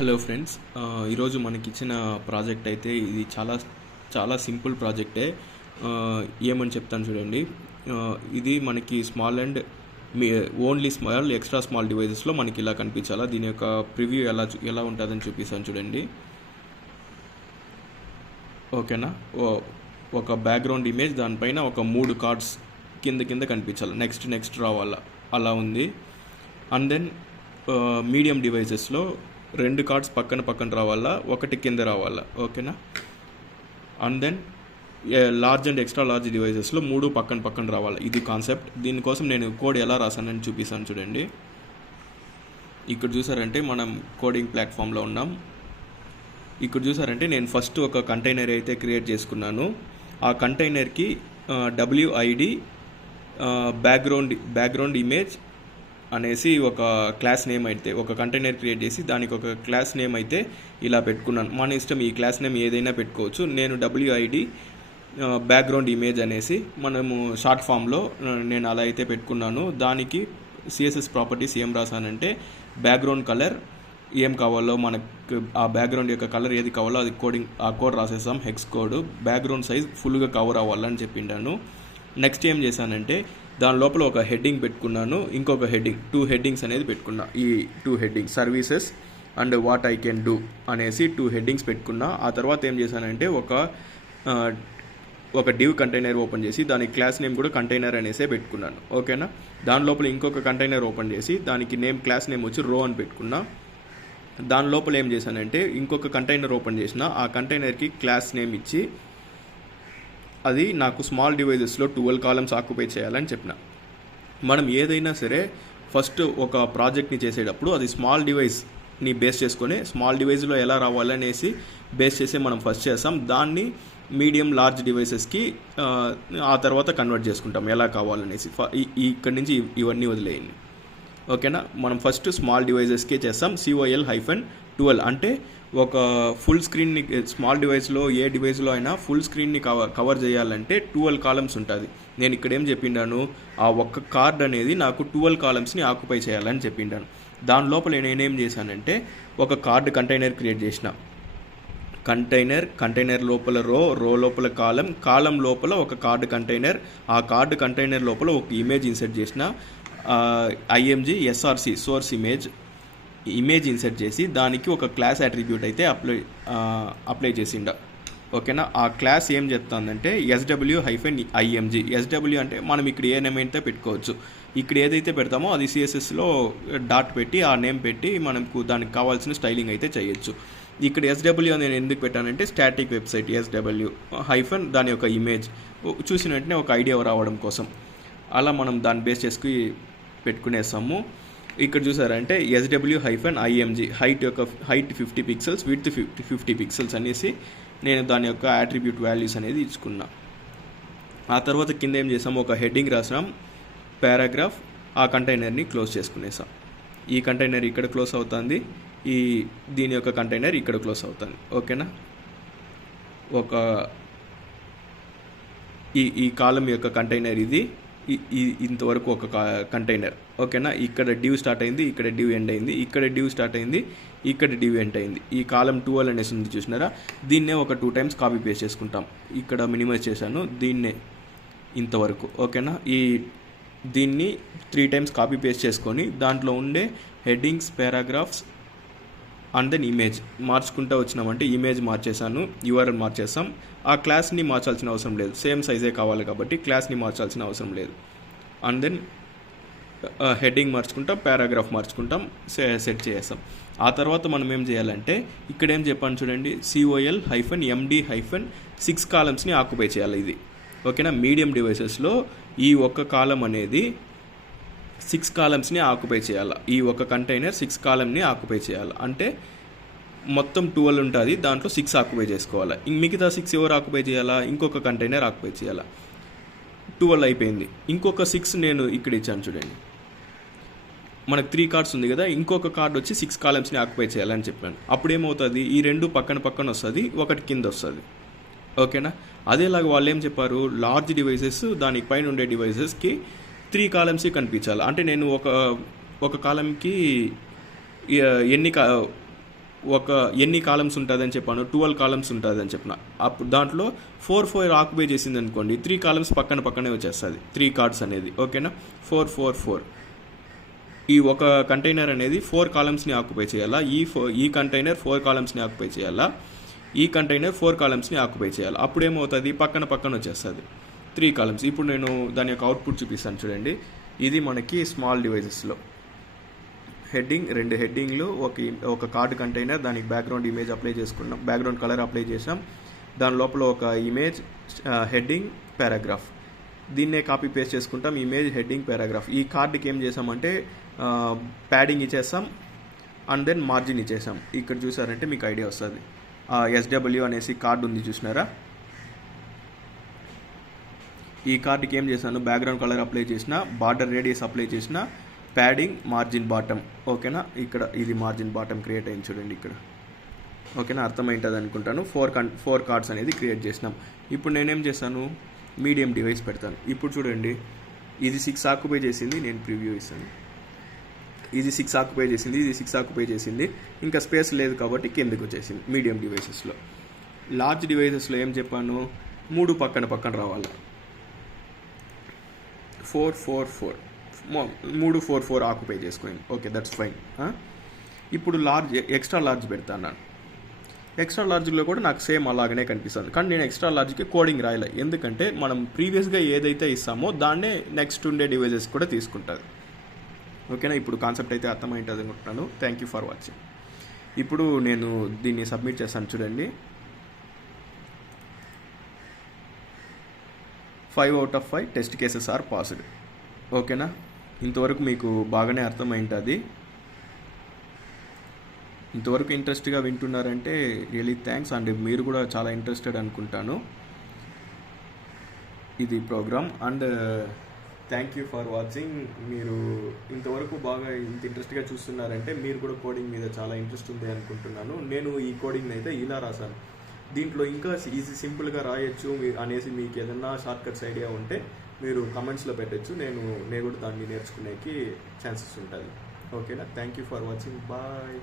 Hello friends, ఈరోజు మనకి ఇచ్చిన ప్రాజెక్ట్ అయితే ఇది చాలా చాలా సింపుల్ ప్రాజెక్టే. ఏమని చెప్తాను చూడండి. ఇది మనకి small and only small extra small డివైజెస్లో మనకి ఇలా కనిపించాలా. దీని యొక్క ప్రివ్యూ ఎలా ఉంటుందని చూపిస్తాను చూడండి. ఓకేనా. ఒక బ్యాక్గ్రౌండ్ ఇమేజ్, దానిపైన ఒక 3 కార్డ్స్ కింద కనిపించాలి. నెక్స్ట్ రావాలా, అలా ఉంది. అండ్ దెన్ మీడియం డివైజెస్లో 2 కార్డ్స్ పక్కన రావాలా, ఒకటి కింద రావాలా. ఓకేనా. And then large and extra large డివైజెస్లో 3 పక్కన రావాలి. ఇది కాన్సెప్ట్. దీనికోసం నేను కోడ్ ఎలా రాసానని చూపిస్తాను చూడండి. ఇక్కడ చూసారంటే మనం కోడింగ్ ప్లాట్ఫామ్లో ఉన్నాం. ఇక్కడ చూసారంటే నేను ఫస్ట్ ఒక కంటైనర్ అయితే క్రియేట్ చేసుకున్నాను. ఆ కంటైనర్కి WID బ్యాక్గ్రౌండ్ ఇమేజ్ అనేసి ఒక క్లాస్ నేమ్ అయితే ఒక కంటైనర్ క్రియేట్ చేసి దానికి ఒక క్లాస్ నేమ్ అయితే ఇలా పెట్టుకున్నాను. మన ఇష్టం, ఈ క్లాస్ నేమ్ ఏదైనా పెట్టుకోవచ్చు. నేను WID బ్యాక్గ్రౌండ్ ఇమేజ్ అనేసి మనము షార్ట్ ఫామ్లో నేను అలా అయితే పెట్టుకున్నాను. దానికి CSS ప్రాపర్టీస్ ఏం రాసానంటే బ్యాక్గ్రౌండ్ కలర్ ఏం కావాలో, మనకు ఆ బ్యాక్గ్రౌండ్ యొక్క కలర్ ఏది కావాలో అది కోడ్ రాసేసాం. Hex code. బ్యాక్గ్రౌండ్ సైజ్ ఫుల్గా కవర్ అవ్వాలని చెప్పిండాను. నెక్స్ట్ ఏం చేశానంటే దాని లోపల ఒక హెడ్డింగ్ పెట్టుకున్నాను, ఇంకొక హెడ్డింగ్, 2 హెడ్డింగ్స్ అనేది పెట్టుకున్నా. ఈ 2 headings services and what I can do అనేసి 2 హెడ్డింగ్స్ పెట్టుకున్నా. ఆ తర్వాత ఏం చేశానంటే ఒక డివ్ కంటైనర్ ఓపెన్ చేసి దానికి క్లాస్ నేమ్ కూడా కంటైనర్ అనేసే పెట్టుకున్నాను. ఓకేనా. దాని లోపల ఇంకొక కంటైనర్ ఓపెన్ చేసి దానికి క్లాస్ నేమ్ వచ్చి రో అని పెట్టుకున్నా. దాని లోపల ఏం చేశానంటే ఇంకొక కంటైనర్ ఓపెన్ చేసిన, ఆ కంటైనర్కి క్లాస్ నేమ్ ఇచ్చి అది నాకు స్మాల్ డివైజెస్లో 12 కాలమ్స్ ఆక్యుపై చేయాలని చెప్పిన. మనం ఏదైనా సరే ఫస్ట్ ఒక ప్రాజెక్ట్ని చేసేటప్పుడు అది స్మాల్ డివైస్ని బేస్ చేసుకొని స్మాల్ డివైజ్లో ఎలా రావాలనేసి బేస్ చేసి మనం ఫస్ట్ చేస్తాం. దాన్ని మీడియం లార్జ్ డివైసెస్కి ఆ తర్వాత కన్వర్ట్ చేసుకుంటాం ఎలా కావాలనేసి. ఇక్కడి నుంచి ఇవన్నీ వదిలేయండి. ఓకేనా. మనం ఫస్ట్ స్మాల్ డివైజెస్కే చేస్తాం. COL-12 అంటే ఒక ఫుల్ స్క్రీన్ని స్మాల్ డివైస్లో ఏ డివైస్లో అయినా ఫుల్ స్క్రీన్ని కవర్ చేయాలంటే 12 కాలమ్స్ ఉంటుంది. నేను ఇక్కడ ఏం చెప్పిండాను, ఆ ఒక్క కార్డ్ అనేది నాకు 12 కాలమ్స్ని ఆక్యుపై చేయాలని చెప్పిండాను. దాని లోపల నేనేం చేశానంటే ఒక కార్డ్ కంటైనర్ క్రియేట్ చేసిన. కంటైనర్ లోపల రో లోపల కాలం లోపల ఒక కార్డ్ కంటైనర్, ఆ కార్డ్ కంటైనర్ లోపల ఒక ఇమేజ్ ఇన్సర్ట్ చేసిన. IMG SRC source image insert చేసి దానికి ఒక క్లాస్ అట్రిబ్యూట్ అయితే అప్లై చేసిండ. ఓకేనా. ఆ క్లాస్ ఏం చెప్తుందంటే SW-IMG. SW అంటే మనం ఇక్కడ ఏ నేమ్ అయితే పెట్టుకోవచ్చు. ఇక్కడ ఏదైతే పెడతామో అది CSSలో డాట్ పెట్టి ఆ నేమ్ పెట్టి మనకు దానికి కావాల్సిన స్టైలింగ్ అయితే చేయొచ్చు. ఇక్కడ SW నేను ఎందుకు పెట్టానంటే స్టాటిక్ వెబ్సైట్ SW దాని యొక్క ఇమేజ్ చూసిన వెంటనే ఒక ఐడియా రావడం కోసం అలా మనం దాన్ని బేస్ చేసుకుని పెట్టుకునేస్తాము. ఇక్కడ చూసారంటే SW-IMG height 50 pixels, width 50 pixels అనేసి నేను దాని యొక్క అట్రిబ్యూట్ వాల్యూస్ అనేది ఇచ్చుకున్నా. ఆ తర్వాత కింద ఏం చేసాము, ఒక హెడ్డింగ్ రాసాం, పారాగ్రాఫ్, ఆ కంటైనర్ని క్లోజ్ చేసుకునేసాం. ఈ కంటైనర్ ఇక్కడ క్లోజ్ అవుతుంది, దీని యొక్క కంటైనర్ ఇక్కడ క్లోజ్ అవుతుంది. ఓకేనా. ఈ కాలం యొక్క కంటైనర్ ఇది ఇంతవరకు ఒక కంటైనర్. ఓకేనా. ఇక్కడ డివ్ స్టార్ట్ అయింది, ఇక్కడ డివ్ ఎండ్ అయింది, ఇక్కడ డివ్ స్టార్ట్ అయింది, ఇక్కడ డివ్ ఎండ్ అయింది. ఈ కాలం 12 అనేసి ఉంది చూసినారా, దీన్నే ఒక 2 టైమ్స్ కాపీ పేస్ట్ చేసుకుంటాం. ఇక్కడ మినిమైజ్ చేశాను దీన్నే ఇంతవరకు. ఓకేనా. దీన్ని 3 టైమ్స్ కాపీ పేస్ట్ చేసుకొని దాంట్లో ఉండే headings, paragraphs and then image మార్చుకుంటూ వచ్చినామంటే ఇమేజ్ మార్చేసాను, URL మార్చేస్తాం. ఆ క్లాస్ని మార్చాల్సిన అవసరం లేదు, సేమ్ సైజే కావాలి కాబట్టి క్లాస్ని మార్చాల్సిన అవసరం లేదు. అండ్ దెన్ హెడ్డింగ్ మార్చుకుంటాం, పారాగ్రాఫ్ మార్చుకుంటాం, సెట్ చేస్తాం. ఆ తర్వాత మనం ఏం చేయాలంటే ఇక్కడ ఏం చెప్పాను చూడండి, COL-MD-6 కాలమ్స్ని ఆక్యుపై చేయాలి ఇది. ఓకేనా. మీడియం డివైసెస్లో ఈ ఒక్క కాలం అనేది 6 కాలమ్స్ని ఆక్యుపై చేయాలి. ఈ ఒక కంటైనర్ 6 కాలమ్ని ఆక్యుపై చేయాలి. అంటే మొత్తం 12 ఉంటుంది, దాంట్లో 6 ఆక్యుపై చేసుకోవాలి. మిగతా 6 ఎవరు ఆక్యుపై చేయాలా, ఇంకొక కంటైనర్ ఆక్యుపై చేయాలా. 12 అయిపోయింది. ఇంకొక 6 నేను ఇక్కడ ఇచ్చాను చూడండి. మనకు 3 కార్డ్స్ ఉంది కదా, ఇంకొక కార్డ్ వచ్చి 6 కాలమ్స్ని ఆక్యుపై చేయాలని చెప్పాను. అప్పుడు ఏమవుతుంది, ఈ 2 పక్కన వస్తుంది, ఒకటి కింద వస్తుంది. ఓకేనా. అదేలాగా వాళ్ళు ఏం చెప్పారు, లార్జ్ డివైసెస్ దానికి పైన ఉండే డివైసెస్కి 3 కాలమ్స్ కనిపించాలి. అంటే నేను ఒక కాలంకి ఒక ఎన్ని కాలమ్స్ ఉంటుందని చెప్పాను, 12 కాలమ్స్ ఉంటుందని చెప్పిన. అప్పుడు దాంట్లో 4 ఆక్యుపై చేసింది అనుకోండి, 3 కాలమ్స్ పక్కనే వచ్చేస్తుంది 3 కార్డ్స్ అనేది. ఓకేనా, 4 ఈ ఒక కంటైనర్ అనేది 4 కాలమ్స్ని ఆక్యుపై చేయాలా, ఈ కంటైనర్ 4 కాలమ్స్ని ఆక్యుపై చేయాలా, ఈ కంటైనర్ 4 కాలమ్స్ని ఆక్యుపై చేయాలి. అప్పుడు ఏమవుతుంది, పక్కన వచ్చేస్తుంది 3 కాలమ్స్. ఇప్పుడు నేను దాని యొక్క అవుట్పుట్ చూపిస్తాను చూడండి. ఇది మనకి స్మాల్ డివైజెస్లో హెడ్డింగ్, 2 హెడ్డింగ్లు, ఒక కార్డ్ కంటైనర్, దానికి బ్యాక్గ్రౌండ్ ఇమేజ్ అప్లై చేసుకున్నాం, బ్యాక్గ్రౌండ్ కలర్ అప్లై చేసాం, దాని లోపల ఒక ఇమేజ్, హెడ్డింగ్, పారాగ్రాఫ్. దీన్నే కాపీ పేస్ట్ చేసుకుంటాం, ఇమేజ్, హెడ్డింగ్, పారాగ్రాఫ్. ఈ కార్డుకి ఏం చేసామంటే ప్యాడింగ్ ఇచ్చేసాం అండ్ దెన్ మార్జిన్ ఇచ్చేసాం. ఇక్కడ చూసారంటే మీకు ఐడియా వస్తుంది. SW అనేసి కార్డు ఉంది చూసినారా, ఈ కార్డుకి ఏం చేశాను, బ్యాక్గ్రౌండ్ కలర్ అప్లై చేసిన, బార్డర్ రేడియస్ అప్లై చేసిన, ప్యాడింగ్, మార్జిన్ బాటమ్. ఓకేనా, ఇక్కడ ఇది మార్జిన్ బాటమ్ క్రియేట్ అయింది చూడండి ఇక్కడ. ఓకేనా, అర్థమైంటుంది అనుకుంటాను. 4 కార్డ్స్ అనేది క్రియేట్ చేసినాం. ఇప్పుడు నేనేం చేశాను, మీడియం డివైస్ పెడతాను. ఇప్పుడు చూడండి, ఇది 6 ఆక్యుపై చేసింది, నేను ప్రివ్యూ ఇస్తాను. ఇది 6 ఆక్యుపై చేసింది, ఇది 6 ఆక్యుపై చేసింది, ఇంకా స్పేస్ లేదు కాబట్టి కిందకి వచ్చేసింది మీడియం డివైసెస్లో. లార్జ్ డివైసెస్లో ఏం చెప్పాను, 3 పక్కన రావాలి. 4 4 ఆక్యుపై చేసుకోండి. Okay, that's fine. ఇప్పుడు ఎక్స్ట్రా లార్జ్ పెడతాను. ఎక్స్ట్రా లార్జ్లో కూడా నాకు సేమ్ అలాగనే కనిపిస్తుంది, కానీ నేను ఎక్స్ట్రా లార్జ్కి కోడింగ్ రాయలే, ఎందుకంటే మనం ప్రీవియస్గా ఏదైతే ఇస్తామో దాన్నే నెక్స్ట్ ఉండే డివైజెస్ కూడా తీసుకుంటుంది. ఓకేనా, ఇప్పుడు కాన్సెప్ట్ అయితే అర్థమైంటుంది అనుకుంటున్నాను. Thank you for watching. ఇప్పుడు నేను దీన్ని సబ్మిట్ చేస్తాను చూడండి. 5 out of 5 test cases are passed. ఓకేనా, ఇంతవరకు మీకు బాగానే అర్థమైంటుంది. ఇంతవరకు ఇంట్రెస్ట్గా వింటున్నారంటే రియలీ థ్యాంక్స్. అండ్ మీరు కూడా చాలా ఇంట్రెస్టెడ్ అనుకుంటాను ఇది program. And thank you for watching. మీరు ఇంతవరకు ఇంత ఇంట్రెస్ట్గా చూస్తున్నారంటే మీరు కూడా కోడింగ్ మీద చాలా ఇంట్రెస్ట్ ఉంది అనుకుంటున్నాను. నేను ఈ కోడింగ్ని అయితే ఇలా రాశాను. దీంట్లో ఇంకా సింపుల్గా రాయొచ్చు అనేసి మీకు ఏదన్నా షార్ట్ కట్స్ ఐడియా ఉంటే మీరు కమెంట్స్లో పెట్టచ్చు. నేను కూడా దాన్ని నేర్చుకునేకి ఛాన్సెస్ ఉంటుంది. ఓకేనా, thank you for watching. Bye.